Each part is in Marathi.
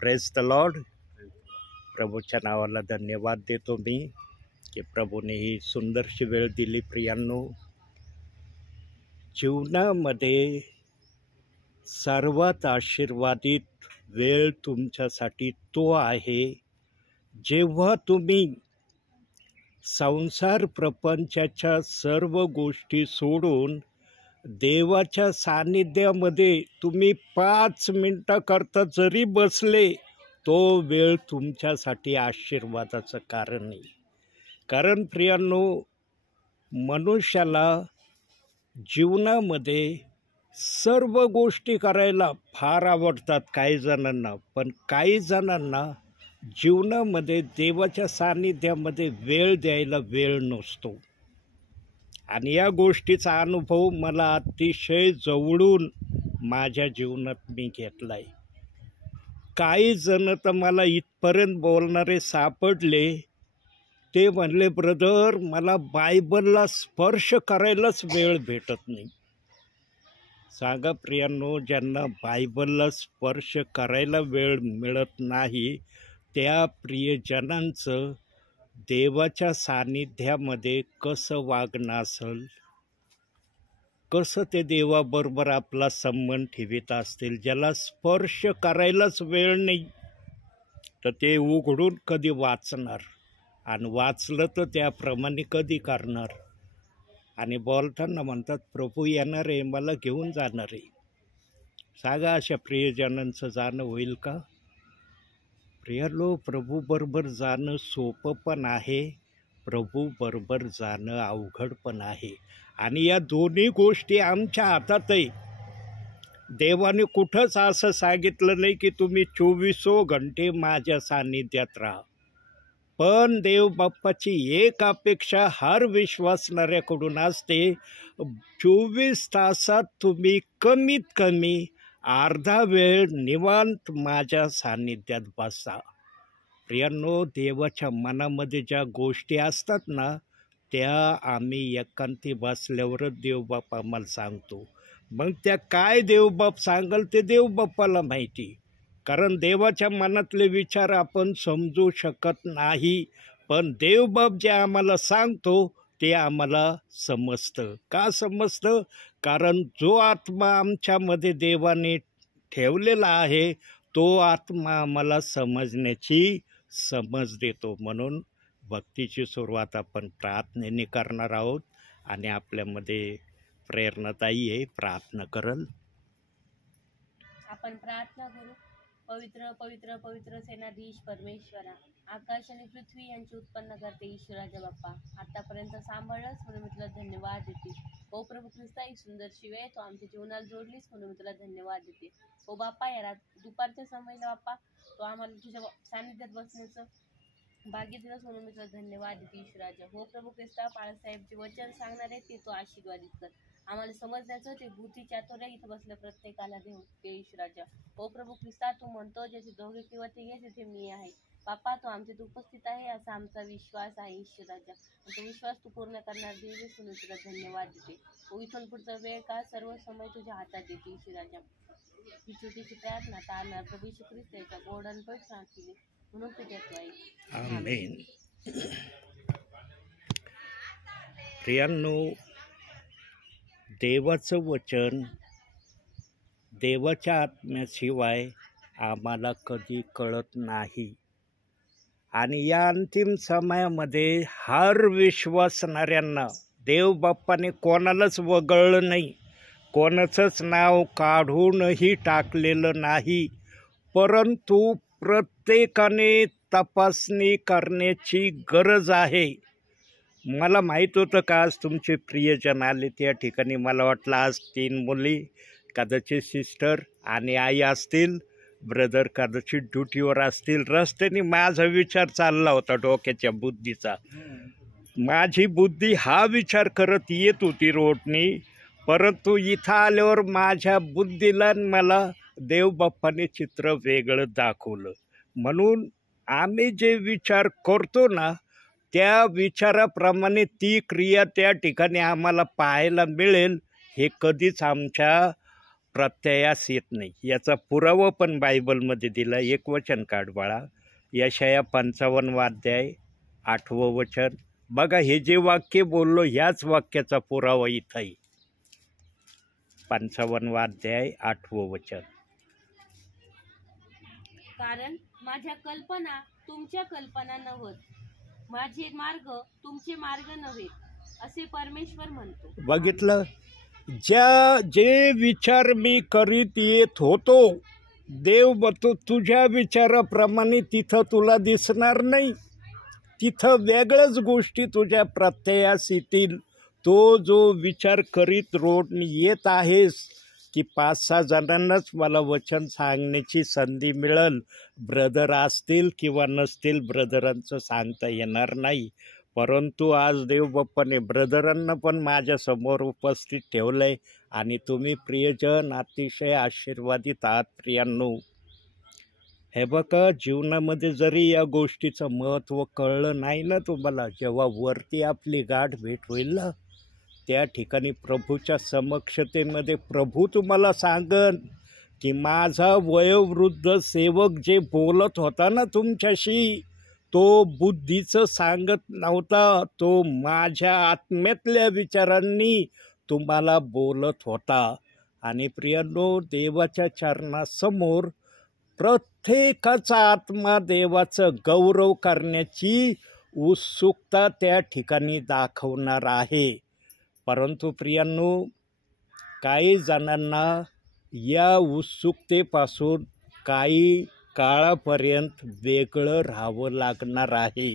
Praise the Lord. प्रभूच्या नावाला धन्यवाद देतो मी की प्रभूने ही सुंदरशी वेळ दिली. प्रियांनो, जीवनामध्ये सर्वात आशीर्वादित वेळ तुमच्यासाठी तो आहे जेव्हा तुम्ही संसार प्रपंचाच्या सर्व गोष्टी सोडून देवाच्या सानिध्यामध्ये तुम्ही 5 मिनिटाकरता जरी बसले, तो वेळ तुमच्यासाठी आशीर्वादाचं कारण आहे. कारण प्रियांनो, मनुष्याला जीवनामध्ये सर्व गोष्टी करायला फार आवडतात काही जणांना, पण काही जणांना जीवनामध्ये देवाच्या सानिध्यामध्ये वेळ द्यायला वेळ नसतो. आणि या गोष्टीचा अनुभव मला अतिशय जवळून माझ्या जीवनात मी घेतला आहे. काही जण तर मला इथपर्यंत बोलणारे सापडले, ते म्हणले, ब्रदर, मला बायबलला स्पर्श करायलाच वेळ भेटत नाही. सांगा प्रियांनो, ज्यांना बायबलला स्पर्श करायला वेळ मिळत नाही त्या प्रियजनांचं देवाच्या सानिध्यामध्ये कसं वागणं असेल, कसं ते देवाबरोबर आपला संबंध ठेवीत असतील. ज्याला स्पर्श करायलाच वेळ नाही तर ते उघडून कधी वाचणार, आणि वाचलं तर त्याप्रमाणे कधी करणार. आणि बोलताना म्हणतात, प्रभू येणार आहे, मला घेऊन जाणार आहे. सांगा, अशा प्रियजनांचं जाणं होईल का? प्रियलो, प्रभूबरोबर जाणं सोपं पण आहे, प्रभूबरोबर जाणं अवघड पण आहे. आणि या दोन्ही गोष्टी आमच्या हातात आहे. देवाने कुठंच असं सांगितलं नाही की तुम्ही 24 घंटे माझ्या सानिध्यात राहा. पण देव बाप्पाची एक अपेक्षा हर विश्वासणाऱ्याकडून असते, 24 तासात तुम्ही कमीत कमी अर्धा वेळ निवांत माझ्या सानिध्यात बसा. प्रियांनो, देवाच्या मनामध्ये ज्या गोष्टी असतात ना, त्या आम्ही एकांती बसल्यावरच देवबाप आम्हाला सांगतो. मग त्या काय देवबाप सांगाल ते देवबाप्पाला माहिती. कारण देवाच्या मनातले विचार आपण समजू शकत नाही, पण देवबाप जे आम्हाला सांगतो ते आम्हाला समजतं. का समजतं? कारण जो आत्मा आमच्यामध्ये देवाने ठेवलेला आहे तो आत्मा आम्हाला समजण्याची समज देतो. म्हणून भक्तीची सुरुवात आपण प्रार्थनेने करणार आहोत. आणि आपल्यामध्ये प्रेरणाताई आहे, प्रार्थना करल. आपण प्रार्थना करू. पवित्र पवित्र पवित्र सेनाधीश परमेश्वरा, आकाश आणि पृथ्वी यांची उत्पन्न करते ईश्वराच्या बाप्पा, आतापर्यंत सांभाळलंच म्हणून मी तुला धन्यवाद देते. ओ प्रभू ख्रिस्ता, ही सुंदरशी वेळ तू आमच्या जीवनाला जोडलीस म्हणून मी तुला धन्यवाद देते. ओ बाप्पा, या दुपारच्या समयला बाप्पा तो आम्हाला तुझ्या सानिध्यात बसण्याचं भाग्य दिलंस म्हणून मी तुला धन्यवाद देते ईश्वराच्या. हो प्रभू ख्रिस्ता, बाळासाहेबचे वचन सांगणार आहे ते तो आशीर्वादित कर. आम्हाला समजण्याचं ते बुद्धी चातुर्य इथं बसलं प्रत्येकाला देऊ ते ईश्वराच्या. ओ प्रभू ख्रिस्ता, तू म्हणतो जसे 2 किंवा 3 तिथे मी आहे. बाप्पा, तो आमच्यात उपस्थित आहे असा आमचा विश्वास आहे ईश्वराच्या. तो विश्वास तू पूर्ण करणार देवीस म्हणून तुला धन्यवाद देते. ओ इथून पुढचा वेळ का सर्व समय तुझ्या हातात देते ईश्वराच्या. ही छोटीशी प्रार्थना तारणार प्रभू यीशू ख्रिस्त याच्या गोडन पण सांगितली म्हणून तुझ्या तू आहे. आमेन. प्रियांनो, देवाचं वचन देवाच्या आत्म्याशिवाय आम्हाला कधी कळत नाही. आणि या अंतिम समयामध्ये हर विश्वासणाऱ्यांना देवबाप्पाने कोणालाच वगळलं नाही, कोणाचंच नाव काढूनही टाकलेलं नाही, परंतु प्रत्येकाने तपासणी करण्याची गरज आहे. मला माहीत होतं का आज तुमचे प्रियजन आले त्या ठिकाणी. मला वाटलं आज 3 मुली, कदाचित सिस्टर आणि आई असतील, ब्रदर कदाचित ड्युटीवर असतील. रस्त्याने माझा विचार चालला होता डोक्याच्या बुद्धीचा. माझी बुद्धी हा विचार करत येत होती रोडनी, परंतु इथं आल्यावर माझ्या बुद्धीला मला देवबाप्पाने चित्र वेगळं दाखवलं. म्हणून आम्ही जे विचार करतो ना, त्या विचाराप्रमाणे ती क्रिया त्या ठिकाणी आम्हाला पाहायला मिळेल हे कधीच आमच्या प्रत्ययास येत नाही. याचा पुरावा पण बायबलमध्ये दिला. एक वचन काढ बाळा, यशाया 55 अध्याय 8वं वचन. बघा, हे जे वाक्य बोललो ह्याच वाक्याचा पुरावा इथं आहे. 55 अध्याय 8वं वचन. कारण माझ्या कल्पना तुमच्या कल्पना नव्हत, माझे मार्ग तुमचे मार्ग नव्हेत, असे परमेश्वर म्हणतो. बघितलं, जे विचार मी करीत येत होतो, देव बतो तुझ्या विचाराप्रमाणे तिथं तुला दिसणार नाही. तिथं वेगळ्याच गोष्टी तुझ्या प्रत्ययास येतील. तो जो विचार करीत रोड येत आहेस की 5-6 जणांनाच मला वचन सांगण्याची संधी मिळेल, ब्रदर असतील किंवा नसतील, ब्रदरांचं सांगता येणार नाही. परंतु आज देवबाप्पाने ब्रदरांना पण माझ्यासमोर उपस्थित ठेवलं आहे आणि तुम्ही प्रियजन अतिशय आशीर्वादित आहात प्रियांनो. हे बघा, जीवनामध्ये जरी या गोष्टीचं महत्त्व कळलं नाही ना तुम्हाला, जेव्हा वरती आपली गाठ भेट होईल ना, त्या ठिकाणी प्रभूच्या समक्षतेमध्ये प्रभू तुम्हाला सांगन की माझा वयोवृद्ध सेवक जे बोलत होता ना तुमच्याशी, तो बुद्धीचं सांगत नव्हता, तो माझ्या आत्म्यातल्या विचारांनी तुम्हाला बोलत होता. आणि प्रियांनो, देवाच्या चरणासमोर प्रत्येकाचा आत्मा देवाचं गौरव करण्याची उत्सुकता त्या ठिकाणी दाखवणार आहे. परंतु प्रियांनो, काही जणांना या उत्सुकतेपासून काही काळापर्यंत वेगळं राहावं लागणार आहे.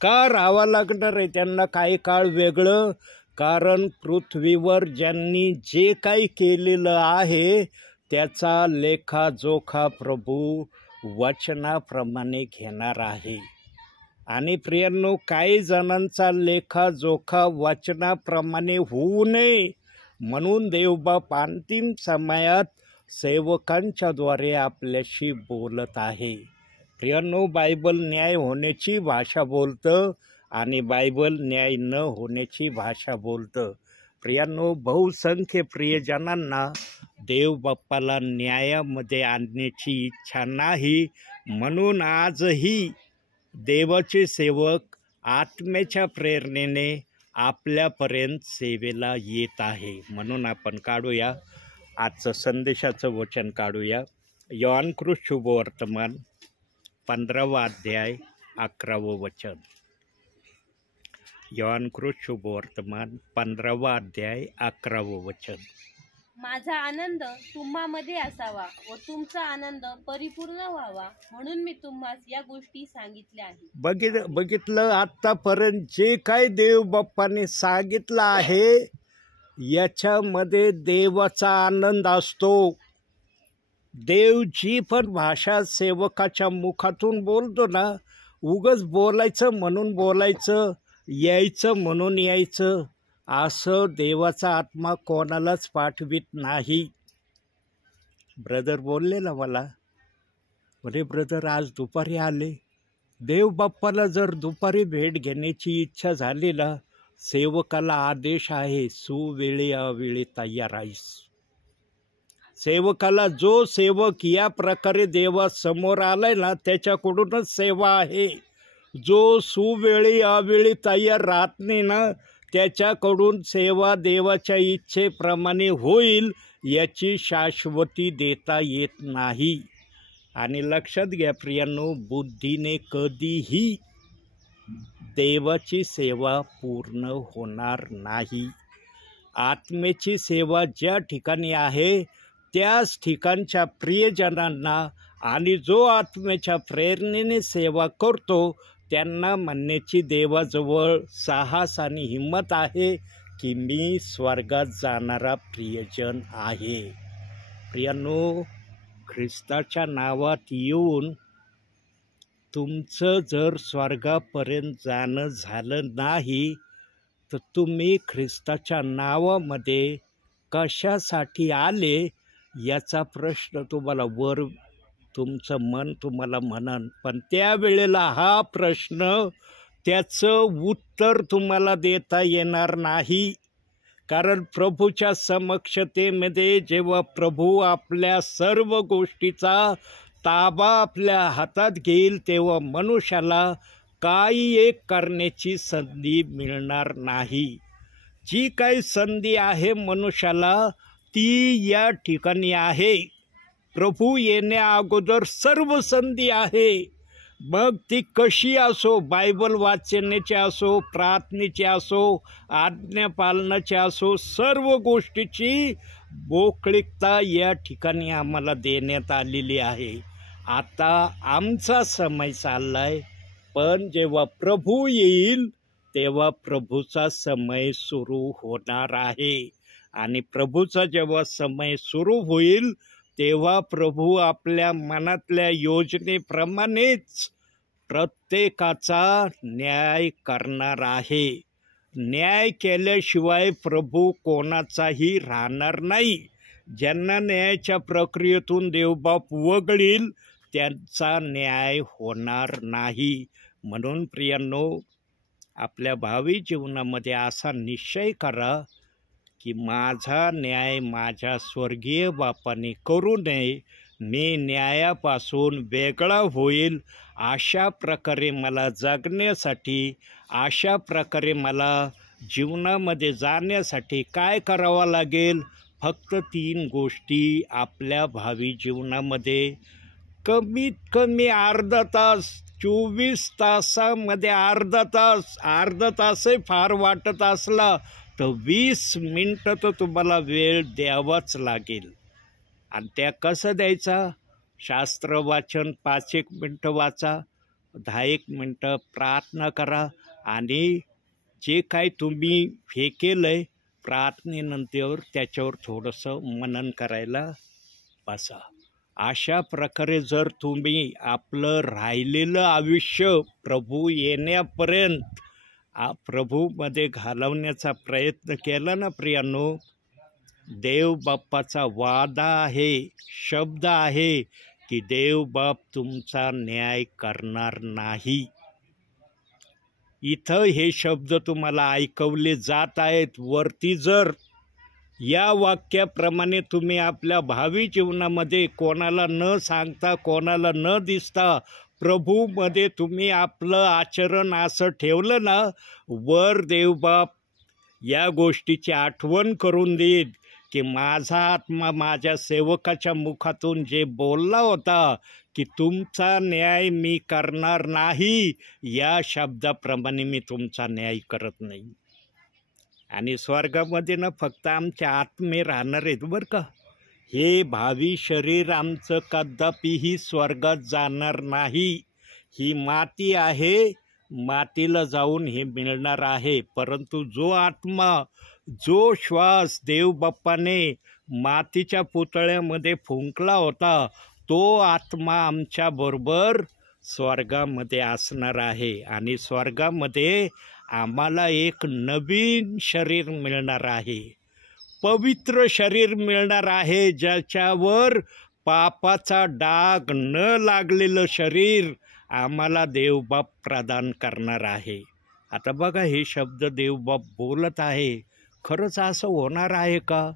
का राहावं लागणार आहे त्यांना काही काळ वेगळं? कारण पृथ्वीवर ज्यांनी जे काही केलेलं आहे त्याचा लेखाजोखा प्रभू वचनाप्रमाणे घेणार आहे. आणि प्रियांनो, काही जणांचा लेखाजोखा वचनाप्रमाणे होऊ नये म्हणून देवबाप अंतिम समयात सेवकांच्याद्वारे आपल्याशी बोलत आहे. प्रियांनो, बायबल न्याय होण्याची भाषा बोलतं आणि बायबल न्याय न होण्याची भाषा बोलतं. प्रियांनो, बहुसंख्य प्रियजनांना देवबाप्पाला न्यायामध्ये आणण्याची इच्छा नाही, म्हणून आजही देवाचे सेवक आत्म्याच्या प्रेरणेने आपल्यापर्यंत सेवेला येत आहे. म्हणून आपण काढूया आजचं संदेशाचं वचन काढूया. योहानकृत शुभवर्तमान 15वा अध्याय 11वं वचन. योहानकृत शुभवर्तमान 15वा अध्याय 11वं वचन. माझा आनंद तुम्हामध्ये असावा व तुमचा आनंद परिपूर्ण व्हावा, म्हणून मी तुम्हास या गोष्टी सांगितल्या आहेत. बघितलं, आत्तापर्यंत जे काही देवबाप्पाने सांगितलं आहे याच्यामध्ये देवाचा आनंद असतो. देव जी पण भाषा सेवकाच्या मुखातून बोलतो ना, उगाच बोलायचं म्हणून बोलायचं, यायचं म्हणून यायचं, असं देवाचा आत्मा कोणालाच पाठवित नाही. ब्रदर बोलले ना मला, अरे ब्रदर आज दुपारी आले. देवबाप्पाला जर दुपारी भेट घेण्याची इच्छा झाली ना, सेवकाला आदेश आहे, सुवेळी अवेळी तयार आहेस. सेवकाला, जो सेवक या प्रकारे देवासमोर आलाय ना त्याच्याकडूनच सेवा आहे. जो सुवेळी अवेळी तयार राहत नाही ना, त्याच्याकडून सेवा देवाच्या इच्छेप्रमाणे होईल याची शाश्वती देता येत नाही. आणि लक्षात घ्या प्रियांनो, बुद्धीने कधीही देवाची सेवा पूर्ण होणार नाही. आत्मेची सेवा ज्या ठिकाणी आहे त्याच ठिकाणच्या प्रियजनांना आणि जो आत्म्याच्या प्रेरणेने सेवा करतो त्यांना म्हणण्याची देवाजवळ साहस आणि हिंमत आहे की मी स्वर्गात जाणारा प्रियजन आहे. प्रियांनो, ख्रिस्ताच्या नावात येऊन तुमचं जर स्वर्गापर्यंत जाणं झालं नाही तर तुम्ही ख्रिस्ताच्या नावामध्ये कशासाठी आले याचा प्रश्न तुम्हाला वर तुमचं मन तुम्हाला म्हणन. पण त्यावेळेला हा प्रश्न त्याचं उत्तर तुम्हाला देता येणार नाही. कारण प्रभूच्या समक्षतेमध्ये जेव्हा प्रभू आपल्या सर्व गोष्टीचा ताबा आपल्या हातात घेईल तेव्हा मनुष्याला काही एक करण्याची संधी मिळणार नाही. जी काही संधी आहे मनुष्याला ती या ठिकाणी आहे. प्रभू येण्या अगोदर सर्व संधी आहे. मग ती कशी असो, बायबल वाचण्याची असो, प्रार्थनेची असो, आज्ञा पालनाची असो, सर्व गोष्टीची मोकळीकता या ठिकाणी आम्हाला देण्यात आलेली आहे. आता आमचा समय चाललाय, पण जेव्हा प्रभू येईल तेव्हा प्रभूचा समय सुरू होणार आहे. आणि प्रभूचा जेव्हा समय सुरू होईल तेव्हा प्रभू आपल्या मनातल्या योजनेप्रमाणेच प्रत्येकाचा न्याय करणार आहे. न्याय केल्याशिवाय प्रभू कोणाचाही राहणार नाही. ज्यांना न्यायाच्या प्रक्रियेतून देवबाप वगळील त्यांचा न्याय होणार नाही. म्हणून प्रियांनो, आपल्या भावी जीवनामध्ये असा निश्चय करा की माझा न्याय माझ्या स्वर्गीय बापाने करू नये, मी न्यायापासून वेगळा होईल. अशा प्रकारे मला जगण्यासाठी, अशा प्रकारे मला जीवनामध्ये जाण्यासाठी काय करावं लागेल? फक्त 3 गोष्टी आपल्या भावी जीवनामध्ये कमीत कमी अर्धा तास, 24 तासामध्ये अर्धा तासही फार वाटत असला तर 20 मिनटं तर तुम्हाला वेळ द्यावाच लागेल. आणि त्या कसं द्यायचा? शास्त्र वाचन 5-1 मिनटं वाचा, 10-1 मिनटं प्रार्थना करा, आणि जे काही तुम्ही हे केलं आहे प्रार्थनेनंतर त्याच्यावर थोडंसं मनन करायला बसा. अशा प्रकारे जर तुम्ही आपलं राहिलेलं आयुष्य प्रभू येण्यापर्यंत प्रभूमध्ये घालवण्याचा प्रयत्न केला ना प्रियांनो, देव बाप्पाचा वादा आहे, शब्द आहे की देव बाप तुमचा न्याय करणार नाही. इथं हे शब्द तुम्हाला ऐकवले जात आहेत. वरती जर या वाक्याप्रमाणे तुम्ही आपल्या भावी जीवनामध्ये कोणाला न सांगता, कोणाला न दिसता प्रभूमध्ये तुम्ही आपलं आचरण असं ठेवलं ना, वर देवबाप या गोष्टीची आठवण करून देईल की माझा आत्मा माझ्या सेवकाच्या मुखातून जे बोलला होता की तुमचा न्याय मी करणार नाही, या शब्दाप्रमाणे मी तुमचा न्याय करत नाही. आणि स्वर्गामध्ये ना फक्त आमचे आत्मे राहणार आहेत बरं का. हे भावी शरीर आमचं कदापिही स्वर्गात जाणार नाही. ही माती आहे, मातीला जाऊन हे मिळणार आहे. परंतु जो आत्मा, जो श्वास देवबाप्पाने मातीच्या पुतळ्यामध्ये फुंकला होता, तो आत्मा आमच्याबरोबर स्वर्गामध्ये असणार आहे. आणि स्वर्गामध्ये आम्हाला एक नवीन शरीर मिळणार आहे, पवित्र शरीर मिळणार आहे, ज्याच्यावर पापाचा डाग न लागलेलं शरीर आम्हाला देवबाप प्रदान करणार आहे. आता बघा, हे शब्द देवबाप बोलत आहे. खरंच असं होणार आहे का?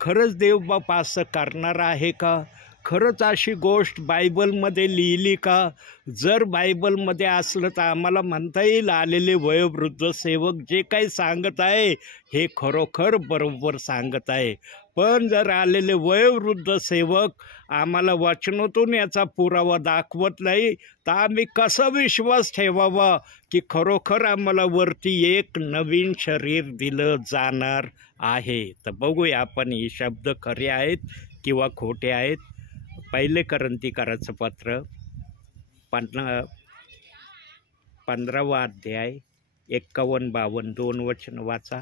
खरंच देवबाप असं करणार आहे का? खरंच अशी गोष्ट बायबलमध्ये लिहिली का? जर बायबलमध्ये असलं तर आम्हाला म्हणता येईल आलेले वयोवृद्ध सेवक जे काही सांगत आहे हे खरोखर बरोबर सांगत आहे. पण जर आलेले वयोवृद्ध सेवक आम्हाला वचनातून याचा पुरावा दाखवत नाही तर आम्ही कसा विश्वास ठेवावा की खरोखर आम्हाला वरती एक नवीन शरीर दिलं जाणार आहे? तर बघूया आपण हे शब्द खरे आहेत किंवा खोटे आहेत. पहिले करंथीकराचं पत्र 15वा अध्याय 51-52 2 वचन वाचा.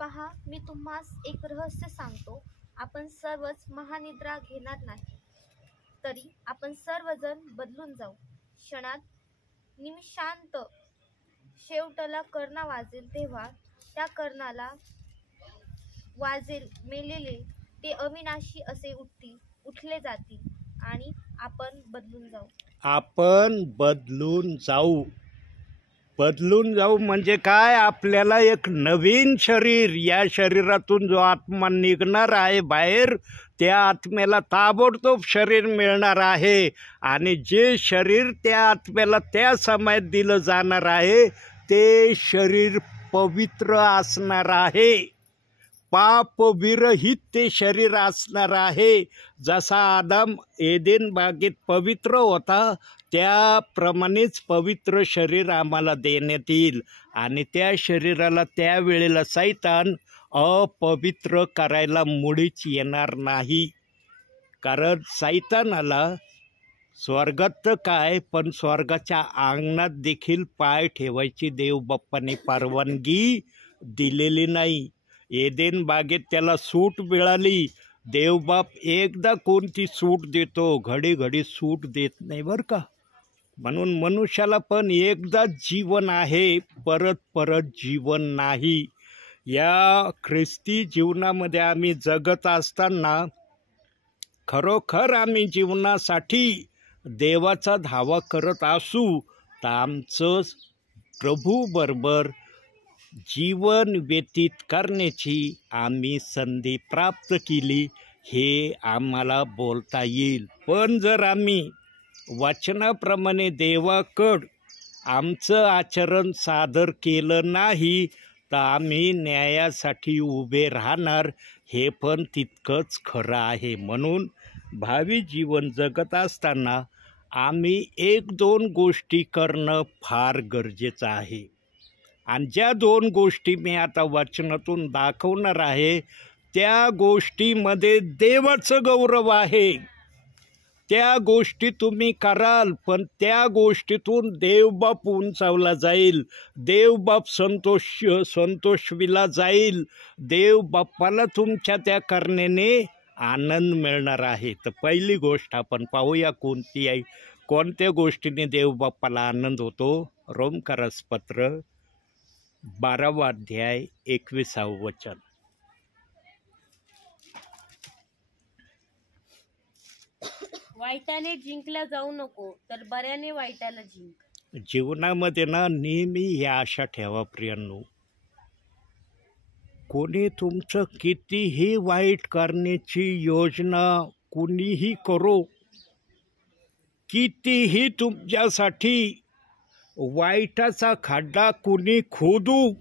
पहा, मी तुम्हास एक रहस्य सांगतो. आपण सर्वच महानिद्रा घेणार नाही, तरी आपण सर्वजण बदलून जाऊ. क्षणात, निमिषांत, शेवटला कर्णा वाजेल तेव्हा त्या कर्णाला वाजेल मेलेले ते अविनाशी असे उठले जातील आणि आपण बदलून जाऊ. आपण बदलून जाऊ. बदलून जाऊ म्हणजे काय, आपल्याला एक नवीन शरीर, या शरीरातून जो आत्मा निघणार आहे बाहेर, त्या आत्म्याला ताबडतोब शरीर मिळणार आहे. आणि जे शरीर त्या आत्म्याला त्या समयात दिलं जाणार आहे ते शरीर पवित्र असणार आहे, पापविरहित ते शरीर असणार आहे. जसा आदम एदेन बागेत पवित्र होता त्याप्रमाणेच पवित्र शरीर आम्हाला देण्यात येईल. आणि त्या शरीराला त्यावेळेला सैतान अपवित्र करायला मुळीच येणार नाही. कारण सैतानाला स्वर्गात तर काय, पण स्वर्गाच्या अंगणात देखील पाय ठेवायची देवबाप्पाने परवानगी दिलेली नाही. एदेन बागेत त्याला सूट मिळाली. देवबाप एकदा कोणती सूट देतो, घडी घडी सूट देत नाही बरं का. म्हणून मनुष्याला पण एकदा जीवन आहे, परत परत जीवन नाही. या ख्रिस्ती जीवनामध्ये आम्ही जगत असताना खरोखर आम्ही जीवनासाठी देवाचा धावा करत असू तर आमचं प्रभूबरोबर जीवन व्यतीत करण्याची आम्ही संधी प्राप्त केली हे आम्हाला बोलता येईल. पण जर आम्ही वचनाप्रमाणे देवाकडं आमचं आचरण सादर केलं नाही तर आम्ही न्यायासाठी उभे राहणार, हे पण तितकंच खरं आहे. म्हणून भावी जीवन जगत असताना आम्ही 1-2 गोष्टी करणं फार गरजेचं आहे. आणि ज्या 2 गोष्टी मी आता वचनातून दाखवणार आहे त्या गोष्टीमध्ये देवाचं गौरव आहे. त्या गोष्टी तुम्ही कराल, पण त्या गोष्टीतून देवबाप उंचावला जाईल, देवबाप संतोषविला जाईल, देवबाप्पाला तुमच्या त्या करण्याने आनंद मिळणार आहे. तर पहिली गोष्ट आपण पाहूया कोणती आहे, कोणत्या गोष्टीने देवबाप्पाला आनंद होतो. रोमकरास पत्र 12वा अध्याय 21वे वचन. वाईटाने जिंकला जाऊ नको, तर बऱ्याने वाईटाला जिंक. जीवनामध्ये ना नेहमी ही आशा ठेवा प्रियांनो, कोणी तुमचं कितीही वाईट करण्याची योजना कोणीही करो, कितीही तुमच्यासाठी वाईटाचा खड्डा कोणी खोदू,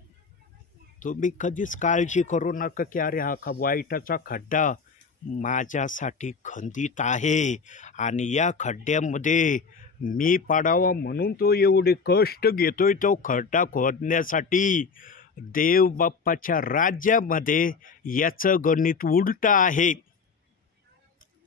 तुम्ही कधीच काळजी करू नका की अरे हा वाईटाचा खड्डा माझ्यासाठी खंदित आहे आणि या खड्ड्यामध्ये मी पडावा म्हणून तो एवढे कष्ट घेतोय तो खड्डा खोदण्यासाठी. देवबाप्पाच्या राज्यामध्ये याचं गणित उलटं आहे.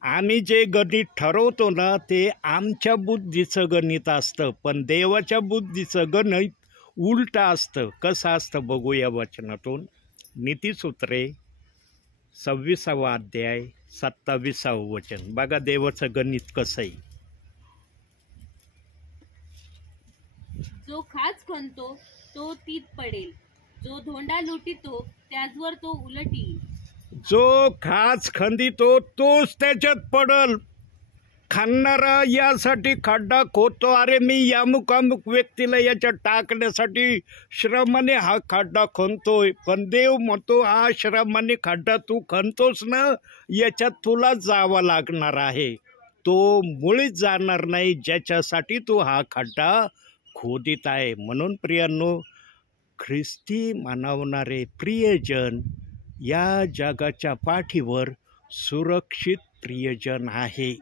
आम्ही जे गणित ठरवतो ना ते आमच्या बुद्धीचं गणित असतं, पण देवाच्या बुद्धीचं गणित उलटं असतं. कसं असतं बघूया वचनातून. नीतिसूत्रे 26वा अध्याय 27वे वचन. बघा देवाचं गणित कसं आहे. जो खाच खणतो तो तीत पडेल, जो धोंडा लुटितो त्याचवर तो उलट येईल. जो खाच खंदितो तोच त्याच्यात पडल. खाणारा यासाठी खड्डा खोदतो, अरे मी अमुक व्यक्तीला याच्यात टाकण्यासाठी श्रमाने हा खड्डा खणतोय, पण देव म्हणतो हा श्रमाने खड्डा तू खणतोस ना, याच्यात तुला जावं लागणार आहे. तो मुळीच जाणार नाही ज्याच्यासाठी तू हा खड्डा खोदित आहे. म्हणून प्रियांनो, ख्रिस्ती मानवणारे प्रियजन या जगाच्या पाठीवर सुरक्षित प्रियजन आहे.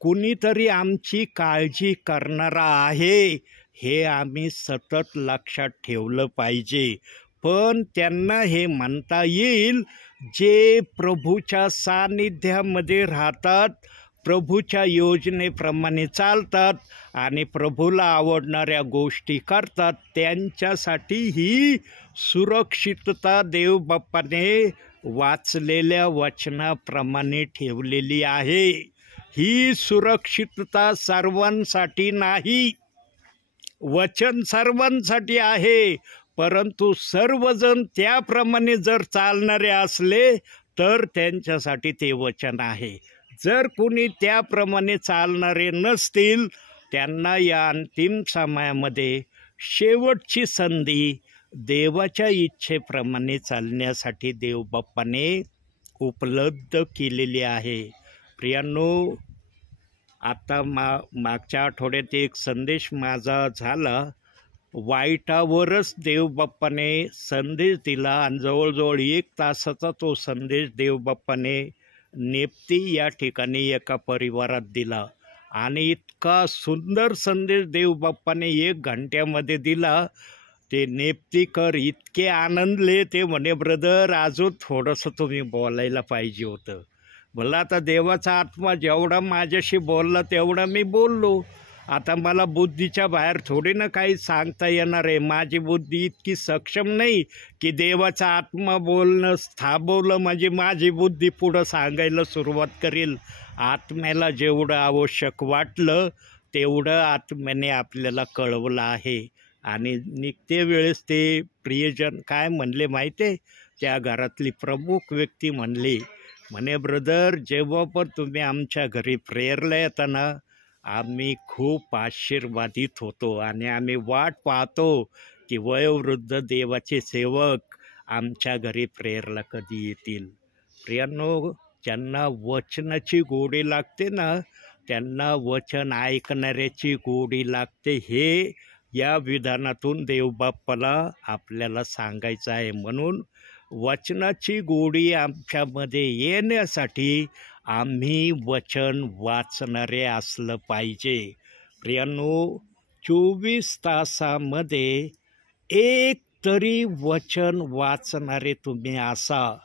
कुणीतरी आमची काळजी करणारा आहे हे आम्ही सतत लक्षात ठेवलं पाहिजे. पण त्यांना हे म्हणता येईल जे प्रभूच्या सानिध्यामध्ये राहतात, प्रभूच्या योजनेप्रमाणे चालतात आणि प्रभूला आवडणाऱ्या गोष्टी करतात. त्यांच्यासाठी ही सुरक्षितता देवबाप्पाने वाचलेल्या वचनाप्रमाणे ठेवलेली आहे. ही सुरक्षितता सर्वांसाठी नाही, वचन सर्वांसाठी आहे, परंतु सर्वजण त्याप्रमाणे जर चालणारे असले तर त्यांच्यासाठी ते वचन आहे. जर कोणी त्याप्रमाणे चालणारे नसतील त्यांना या अंतिम समयामध्ये शेवटची संधी देवाच्या इच्छेप्रमाणे चालण्यासाठी देवबाप्पाने उपलब्ध केलेली आहे. प्रियांनो, आता मागच्या आठवड्यात एक संदेश माझा झाला. वाईटावरच देवबाप्पाने संदेश दिला आणि जवळजवळ 1 तासाचा तो संदेश देवबाप्पाने नेप्ती या ठिकाणी एका परिवारात दिला. आणि इतका सुंदर संदेश देवबाप्पाने 1 घंट्यामध्ये दिला. ते नेप्तीकर इतके आनंदले. ते म्हणे, ब्रदर अजून थोडंसं तुम्ही बोलायला पाहिजे होतं. मला आता देवाचा आत्मा जेवढा माझ्याशी बोलला तेवढा मी बोललो. आता मला बुद्धीच्या बाहेर थोडी ना काही सांगता येणार आहे. माझी बुद्धी इतकी सक्षम नाही की देवाचा आत्मा बोलणं थांबवलं म्हणजे माझी बुद्धी पुढं सांगायला सुरुवात करेल. आत्म्याला जेवढं आवश्यक वाटलं तेवढं आत्म्याने आपल्याला कळवलं आहे. आणि निघते वेळेस ते प्रियजन काय म्हणले माहिती आहे? त्या घरातली प्रमुख व्यक्ती म्हणे ब्रदर, जेव्हा पण तुम्ही आमच्या घरी प्रेयरला येता ना, आम्ही खूप आशीर्वादित होतो आणि आम्ही वाट पाहतो की वयोवृद्ध देवाचे सेवक आमच्या घरी प्रेयरला कधी येतील. प्रियांनो, ज्यांना वचनाची गोडी लागते ना, त्यांना वचन ऐकणाऱ्याची गोडी लागते. हे या विधानातून देवबाप्पाला आपल्याला सांगायचं आहे. म्हणून वचनाची गोडी आमच्यामध्ये येण्यासाठी आम्ही वचन वाचणारे असलं पाहिजे. प्रियांनो, 24 तासामध्ये एक तरी वचन वाचणारे तुम्ही असा.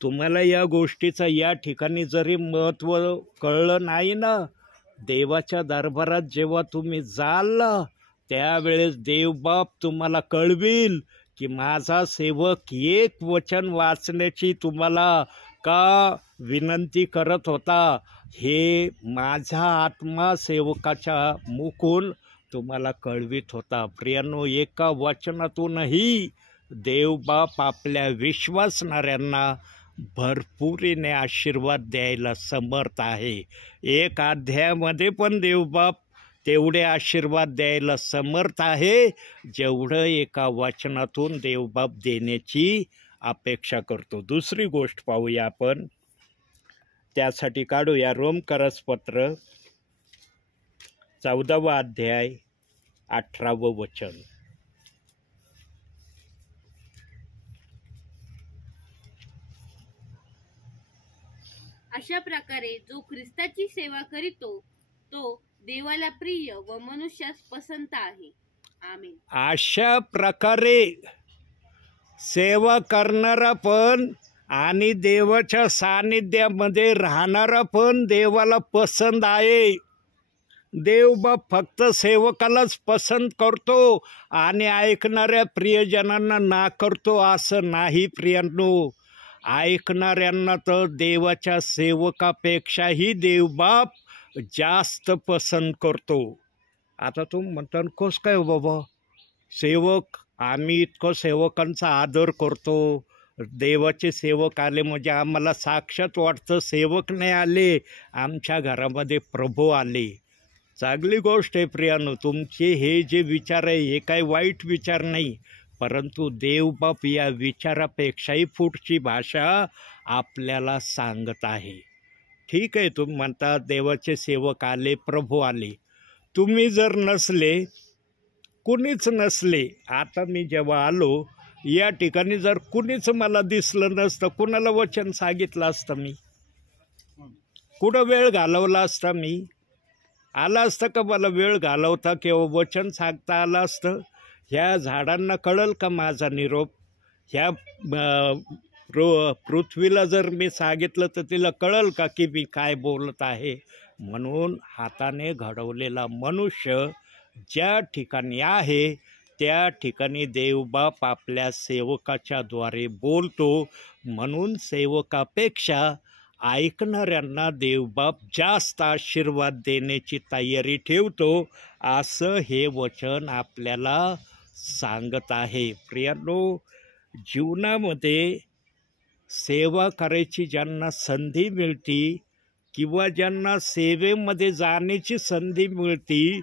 तुम्हाला या गोष्टीचं या ठिकाणी जरी महत्त्व कळलं नाही ना, देवाच्या दरबारात जेव्हा तुम्ही जाल ना, त्यावेळेस देवबाप तुम्हाला कळविल की माझा सेवक 1 वचन वाचण्याची तुम्हाला का विनंती करत होता. हे माझा आत्मा सेवकाच्या मुखून तुम्हाला कळवित होता. प्रियांनो, एका वचनातूनही देवबाप आपल्या विश्वासणाऱ्यांना भरपुरीने आशीर्वाद द्यायला समर्थ आहे. 1 अध्यायामध्ये पण देवबाप तेवढे आशीर्वाद द्यायला समर्थ आहे जेवढं एका वचनातून देवबाप देण्याची अपेक्षा करतो. दुसरी गोष्ट पाहूया आपण. त्यासाठी काढूया रोमकरसपत्र 14वा अध्याय 18वं वचन. अशा प्रकारे जो ख्रिस्ताची सेवा करीतो तो देवाला प्रिय व मनुष्यास पसंत आहे. आमेन. अशा प्रकारे सेवा करणारा पण आणि देवाच्या सानिध्यामध्ये राहणारा पण देवाला पसंत आहे. देवबाप फक्त सेवकालाच पसंत करतो आणि ऐकणाऱ्या प्रियजनांना नाकारतो असं नाही. प्रियांनो, ऐकणाऱ्यांना तर देवाच्या सेवकापेक्षाही देवबाप जास्त पसंत करतो. आता तुम्ही म्हणता कसं काय बाबा, सेवक आम्ही इतकं सेवकांचा आदर करतो, देवाचे सेवक आले म्हणजे आम्हाला साक्षात वाटतं सेवक नाही आले, आमच्या घरामध्ये प्रभू आले. चांगली गोष्ट आहे प्रियानो. तुमचे हे जे विचार आहे हे काही वाईट विचार नाही, परंतु देवबाप या विचारापेक्षाही पुढची भाषा आपल्याला सांगत आहे. ठीक आहे, तुम्ही म्हणता देवाचे सेवक आले, प्रभू आले. तुम्ही जर नसले, कुणीच नसले, आता मी जेव्हा आलो या ठिकाणी जर कुणीच मला दिसलं नसतं, कुणाला वचन सांगितलं असतं मी? कुठं वेळ घालवला असता मी? आला असतं का मला वेळ घालवता किंवा वचन सांगता आलं असतं? ह्या झाडांना कळल का माझा निरोप? ह्या पृथ्वीला जर मी सांगितलं तर तिला कळल का की मी काय बोलत आहे? म्हणून हाताने घडवलेला मनुष्य ज्या ठिकाणी आहे त्या ठिकाणी देवबाप आपल्या सेवकाच्या द्वारे बोलतो. म्हणून सेवकापेक्षा ऐकणाऱ्यांना देवबाप जास्त आशीर्वाद देण्याची तयारी ठेवतो, असं हे वचन आपल्याला सांगत आहे. प्रियांनो, जीवनामध्ये सेवा करायची ज्यांना संधी मिळती किंवा ज्यांना सेवेमध्ये जाण्याची संधी मिळती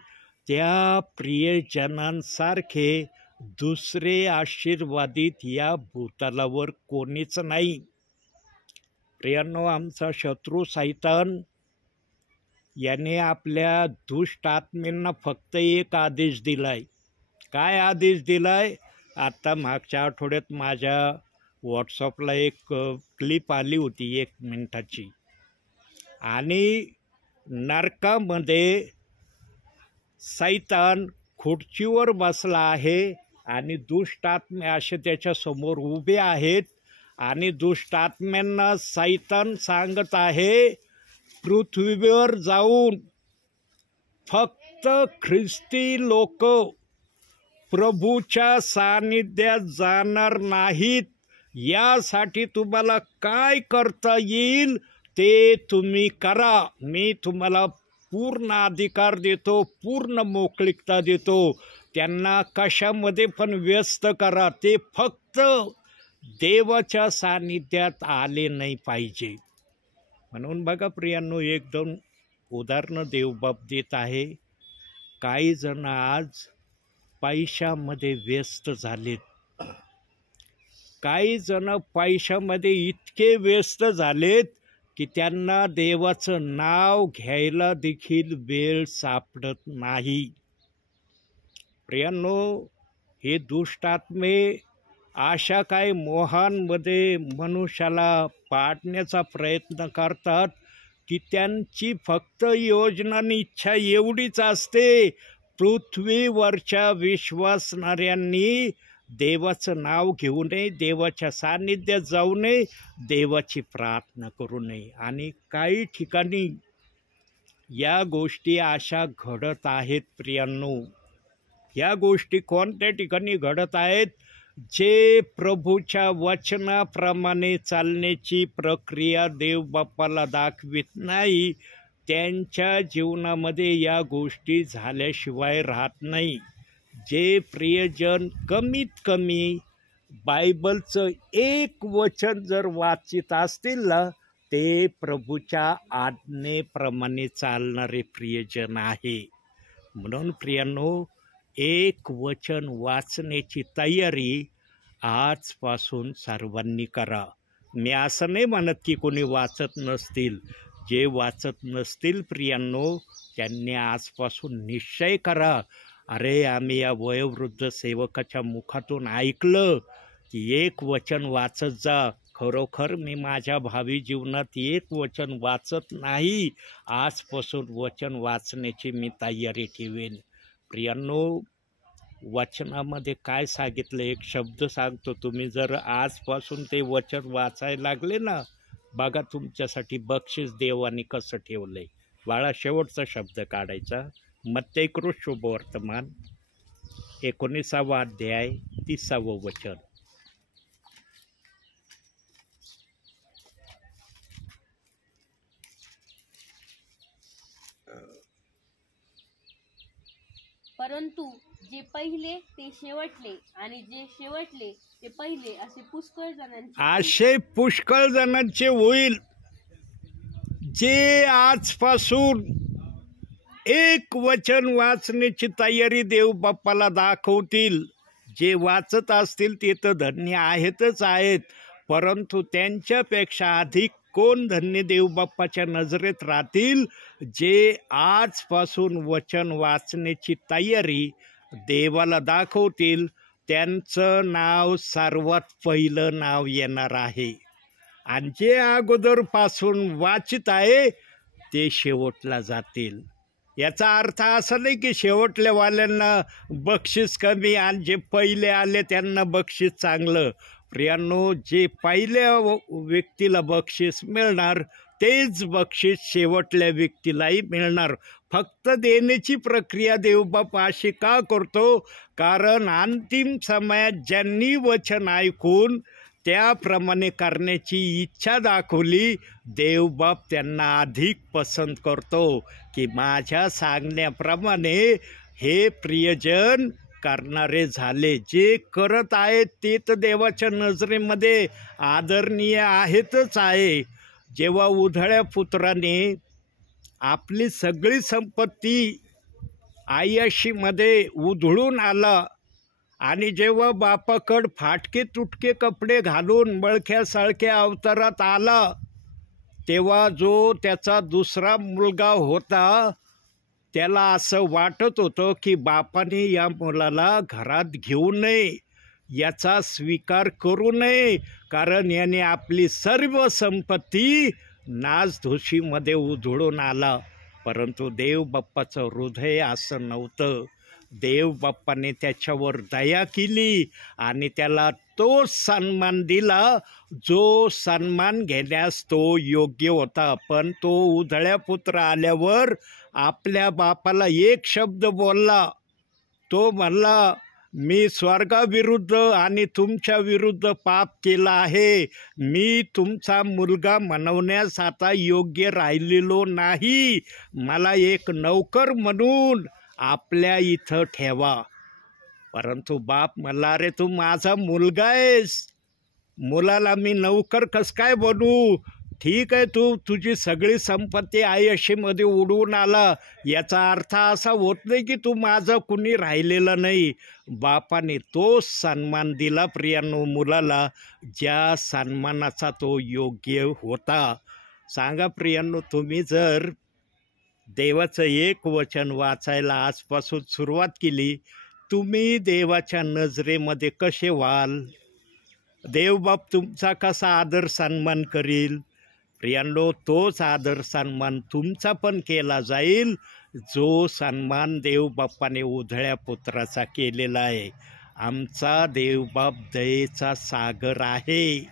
त्या प्रियजनांसारखे दुसरे आशीर्वादित या भूतलावर कोणीच नाही. प्रियांनो, आमचा शत्रू सैतान याने आपल्या दुष्ट आत्म्यांना फक्त एक आदेश दिलाय. काय आदेश दिलाय? आता मागच्या आठवड्यात माझ्या व्हॉट्सअपला एक क्लिप आली होती 1 मिनिटाची, आणि नरकामध्ये सैतान खुर्चीवर बसला आहे आणि दुष्ट आत्मे असे त्याच्या समोर उभे आहेत, आणि दुष्ट आत्म्यांना सैतान सांगत आहे, पृथ्वीवर जाऊन फक्त ख्रिस्ती लोक प्रभूच्या सानिध्यात जाणार नाहीत, यासाठी तुम्हाला काय करता येईल ते तुम्ही करा. मी तुम्हाला पूर्ण अधिकार देतो, पूर्ण मोकळीकता देतो. त्यांना कशामध्ये पण व्यस्त करा, ते फक्त देवाच्या सानिध्यात आले नाही पाहिजे. म्हणून बघा प्रियांनो, 1-2 उदाहरणं देवबाप देत आहे. काही जण आज पैशामध्ये व्यस्त झालेत. काही जण पैशामध्ये इतके व्यस्त झालेत की त्यांना देवाचं नाव घ्यायला देखील वेळ सापडत नाही. प्रियांनो, हे दुष्ट आत्मे अशा काही मोहांमध्ये मनुष्याला पाडण्याचा प्रयत्न करतात की त्यांची फक्त योजना आणि इच्छा एवढीच असते, पृथ्वीवरच्या विश्वासणाऱ्यांनी देवाचं नाव घेऊ नये, देवाच्या सान्निध्यात जाऊ नये, देवाची प्रार्थना करू नये. आणि काही ठिकाणी या गोष्टी अशा घडत आहेत प्रियांनो. या गोष्टी कोणत्या ठिकाणी घडत आहेत? जे प्रभूच्या वचनाप्रमाणे चालण्याची प्रक्रिया देवबापाला दाखवित नाही, त्यांच्या जीवनामध्ये या गोष्टी झाल्याशिवाय राहत नाही. जे प्रियजन कमीत कमी बायबलचं एक वचन जर वाचित असतील ना, ते प्रभूच्या आज्ञेप्रमाणे चालणारे प्रियजन आहे. म्हणून प्रियांनो, एक वचन वाचण्याची तयारी आजपासून सर्वांनी करा. मी असं नाही म्हणत की कोणी वाचत नसतील. जे वाचत नसतील प्रियांनो, त्यांनी आजपासून निश्चय करा, अरे आम्ही या वयोवृद्ध सेवकाच्या मुखातून ऐकलं की एक वचन वाचत जा. खरोखर मी माझ्या भावी जीवनात एक वचन वाचत नाही, आजपासून वचन वाचण्याची मी तयारी ठेवेन. प्रियांनो, वचनामध्ये काय सांगितलं, एक शब्द सांगतो. तुम्ही जर आजपासून ते वचन वाचायला लागले ना, बघा तुमच्यासाठी बक्षीस देवाने कसं ठेवलंय. बाळा, शेवटचा शब्द काढायचा. मत्तेकृत शुभवर्तमान 19वा अध्याय 30वं वचन. परंतु जे पहिले ते शेवटले, आणि जे शेवटले ते पहिले, असे पुष्कळ जणांचे होईल. जे आजपासून एक वचन वाचण्याची तयारी देवबापाला दाखवतील, जे वाचत असतील ते तर धन्य आहेतच आहेत, परंतु त्यांच्यापेक्षा अधिक कोण धन्य देवबापाच्या नजरेत राहतील? जे आजपासून वचन वाचण्याची तयारी देवाला दाखवतील, त्यांचं नाव सर्वात पहिलं नाव येणार आहे. आणि जे अगोदरपासून वाचित आहे ते शेवटला जातील. याचा अर्थ असा नाही की शेवटल्यावाल्यांना बक्षीस कमी आणि जे पहिले आले त्यांना बक्षीस चांगलं. प्रियांनो, जे पहिल्या व्यक्तीला बक्षीस मिळणार तेच बक्षीस शेवटल्या व्यक्तीलाही मिळणार. फक्त देण्याची प्रक्रिया देवबाप अशी का करतो? कारण अंतिम समयात ज्यांनी वचन ऐकून त्याप्रमाणे करण्याची इच्छा दाखवली, देवबाप त्यांना अधिक पसंत करतो की माझ्या सांगण्याप्रमाणे हे प्रियजन करणारे झाले. जे करत आहेत ते तर देवाच्या नजरेमध्ये आदरणीय आहेतच आहे. जेव्हा उधळ्या पुत्राने आपली सगळी संपत्ती आयशीमध्ये उधळून आला आणि जेव्हा बापाकड फाटके तुटके कपडे घालून मळक्या साळक्या अवतारात आला, तेव्हा जो त्याचा दुसरा मुलगा होता त्याला असं वाटत होतं की बापाने या मुलाला घरात घेऊ नये, याचा स्वीकार करू नये, कारण याने आपली सर्व संपत्ती नासधुशीमध्ये उधळून आला. परंतु देव बाप्पाचं हृदय असं नव्हतं. देव बाप्पाने त्याच्यावर दया केली आणि त्याला तो सन्मान दिला जो सन्मान घेण्यास तो योग्य होता. पण तो उधळ्या पुत्र आल्यावर आपल्या बापाला एक शब्द बोलला. तो म्हणला, मी स्वर्गाविरुद्ध आणि तुमच्या विरुद्ध पाप केला आहे. मी तुमचा मुलगा म्हणवण्यास आता योग्य राहिलेलो नाही. मला एक नौकर म्हणून आपल्या इथं ठेवा. परंतु बाप म्हणला, अरे तू माझा मुलगा आहेस, मुलाला मी नौकर कस काय बनवू? ठीक आहे, तू तुझी सगळी संपत्ती आयशीमध्ये उडवून आला, याचा अर्थ असा होत नाही की तू माझं कुणी राहिलेलं नाही. बापाने तो सन्मान दिला प्रियांनो मुलाला, ज्या सन्मानाचा तो योग्य होता. सांगा प्रियांनो, तुम्ही जर देवाचं एक वचन वाचायला आजपासून सुरुवात केली, तुम्ही देवाच्या नजरेमध्ये कसे व्हाल? देवबाप तुमचा कसा आदर सन्मान करील? प्रियांनो, तोच आदर सन्मान तुमचा पण केला जाईल जो सन्मान देवबाप्पाने उधळ्या पुत्राचा केलेला आहे. आमचा देवबाप दयेचा सागर आहे.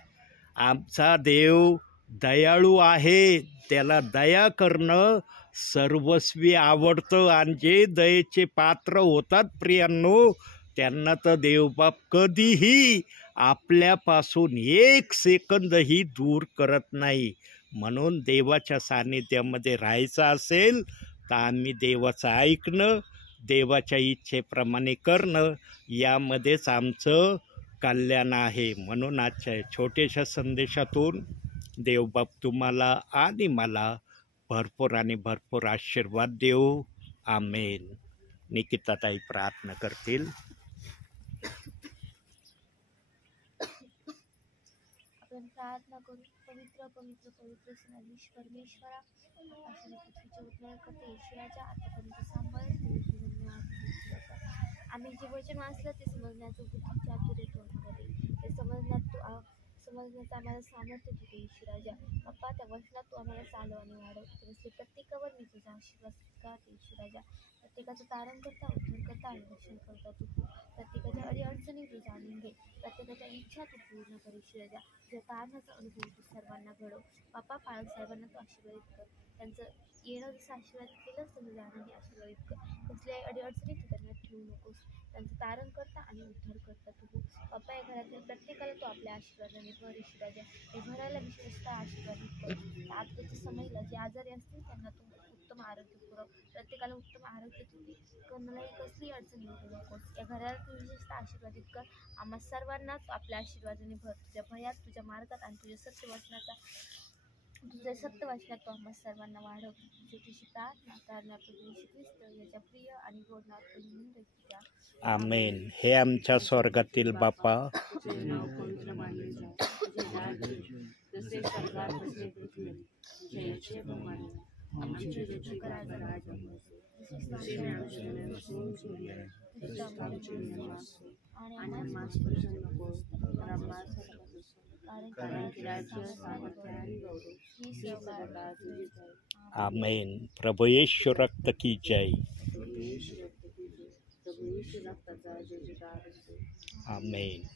आमचा देव दयाळू आहे. त्याला दया करणं सर्वस्वी आवडतं आणि जे दयेचे पात्र होतात प्रियांनो, त्यांना तर देवबाप कधीही आपल्यापासून एक सेकंदही दूर करत नाही. म्हणून देवाच्या सान्निध्यामध्ये राहायचं असेल तर आम्ही देवाचं ऐकणं, देवाच्या इच्छेप्रमाणे करणं, यामध्येच आमचं कल्याण आहे. म्हणून आजच्या छोट्याशा संदेशातून देवबाप तुम्हाला आणि मला भरपूर आणि भरपूर आशीर्वाद देऊ. आमेन. निकिताताई प्रार्थना करतील. आपण प्रार्थना करू. पवित्र पवित्र पवित्र सेनाधीश परमेश्वरा, आकाशाने पृथ्वीचे उद्धारकर्ते ईश्वराच्या आतापर्यंत सांभाळ आम्ही जे वचन वाचलं ते समजण्याचं बुद्धी चातुर्य येतो आम्हाला. ते समजण्याचं आम्हाला सामर्थ्य देते ईश्वराजा. बाप्पा, त्या वचनात तू आम्हाला चालव आणि वाढव. तसे प्रत्येकावर मी तुझा आशीर्वाद करते ईश्वराजा. प्रत्येकाचं तारण करता, उद्धार करता आणि रक्षण करता तू. प्रत्येकाच्या अडीअडचणी तू जाणून घे. प्रत्येकाच्या इच्छा तू पूर्ण कर ईश्वराजा. तुझ्या तारणाचा अनुभव तू सर्वांना घडव. बाप्पा, पालक साहेबांना तू आशीर्वादित कर. त्यांचं येणं जसं आशीर्वादित केलंच त्यांचं जाणंही आशीर्वादित कर. कसल्याही अडीअडचणी तू त्यांना ठेवू नकोस. त्यांचं तारण करता आणि उद्धार करता तू. बाप्पा, या घरातील प्रत्येकाला तू आपल्या आशीर्वादाने भर ईश्वराजा. या घराला विशेषतः आशीर्वादित कर. आजच्या समयला जे आजारी असतील त्यांना तू उत्तम आरोग्य पुरव. प्रत्येकाला उत्तम आरोग्य तू दे. कोणालाही कसली अडचण येऊ नकोस. या घराला तू विशेषतः आशीर्वादित कर. आम्हा सर्वांना तू आपल्या आशीर्वादाने भर. तुझ्या भयात, तुझ्या मार्गात आणि तुझ्या सत्य वाचनात तू आम्हा सर्वांना वाढव. छोटीशी प्रार्थना करणार प्रभू येशू ख्रिस्त याच्या प्रिय आणि गोड नावात म्हणून द्या. आमेन. हे आमच्या स्वर्गातील बापा, तुझे नाव पवित्र मानले जावे. तुझे राज्य जसे स्वर्गात तसे पृथ्वीवर. तुझे इच्छे प्रमाणे आमची रोजची राज जसे आमच्या सूर्य आमचे निवास आणि आम्हास प्रसन्न नको, तर आम्हास कारण की राज्य, सामर्थ्य आणि गौरव ही सदा तुझीच आहे. आमेन. प्रभु येशू रक्त की जय. प्रभु येशू रक्ताचा जय जयकार असो. आमेन.